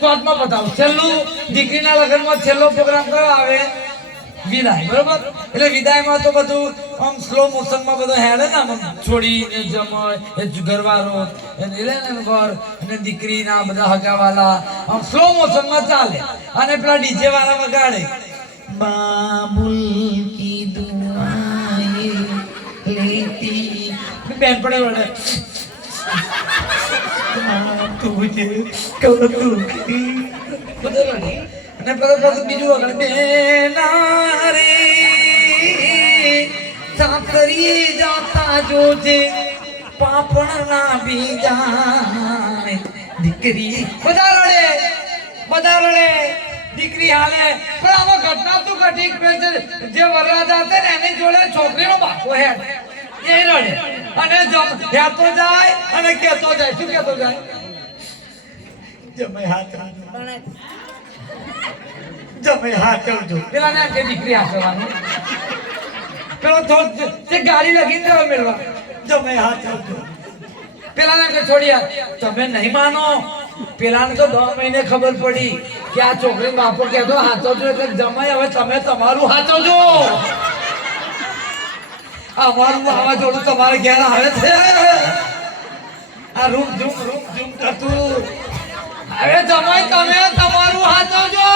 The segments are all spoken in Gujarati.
શોર્ટમાં બતાવો છેલ્લું દીકરીના લગ્નમાં છેલ્લો પ્રોગ્રામ કયો આવે? વિદાય, બરોબર? એટલે વિદાયમાં તો બધું આમ સ્લો મોશનમાં બધું હેડે ને આમ છોડીને જમાય, એ જુગરવારો એને ઘર અને દીકરીના બધા હગાવાલા. આમ સ્લો મોશનમાં ચાલે. અને પેલા ડીજે વાળા વગાડે બાબુલ કી બેન પડે વળે. બધું વળે. અને પછી પાછું બીજું વગાડે બેના રે સાસરીએ જાતા જોજે પાપણના બીજા દીકરી બધા રડે બધા રડે દીકરી હાલે પણ આમાં ઘટના તો ઘટી કે છે જે વરરાજા હતા ને એની જોડે છોકરીનો બાપો હે એ રડે અને જાય અને કહેતો જાય. શું કહેતો જાય? જમાઈ હાથ જમાઈ હાથ કરજો પેલા ને કે દીકરી હાથવાનું પેલો તો જે ગાડી લગીને મેળવા. જમાઈ હાથ કરજો પેલા ને કે છોડ્યા તમે નહીં માનો. પેલાને તો દસ મહિને ખબર પડી કે આ છોકરી બાપો કહેતો હાચવજો એટલે જમાઈ હવે તમે તમારું હાચવજો અમારું વાવાઝોડું તમારે ઘેર આવે છે? આ રૂમ ઝૂમ રૂમ ઝૂમ કરતું. હવે જમાય તમે તમારું હાચવજો.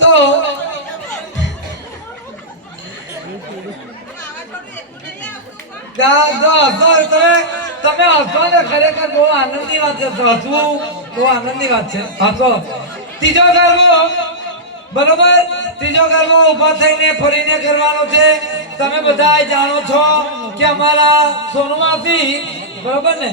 તો જા, જો હસો તમે હસો ને ખરેખર બહુ આનંદની વાત હસવું બહુ આનંદની વાત છે. હસો ત્રીજો ગરબો. બરોબર? ત્રીજો ગરબો ઊભા થઈને ફરીને કરવાનો છે. તમે બધા જાણો છો કે અમારા સોનુમાંથી બરોબર ને?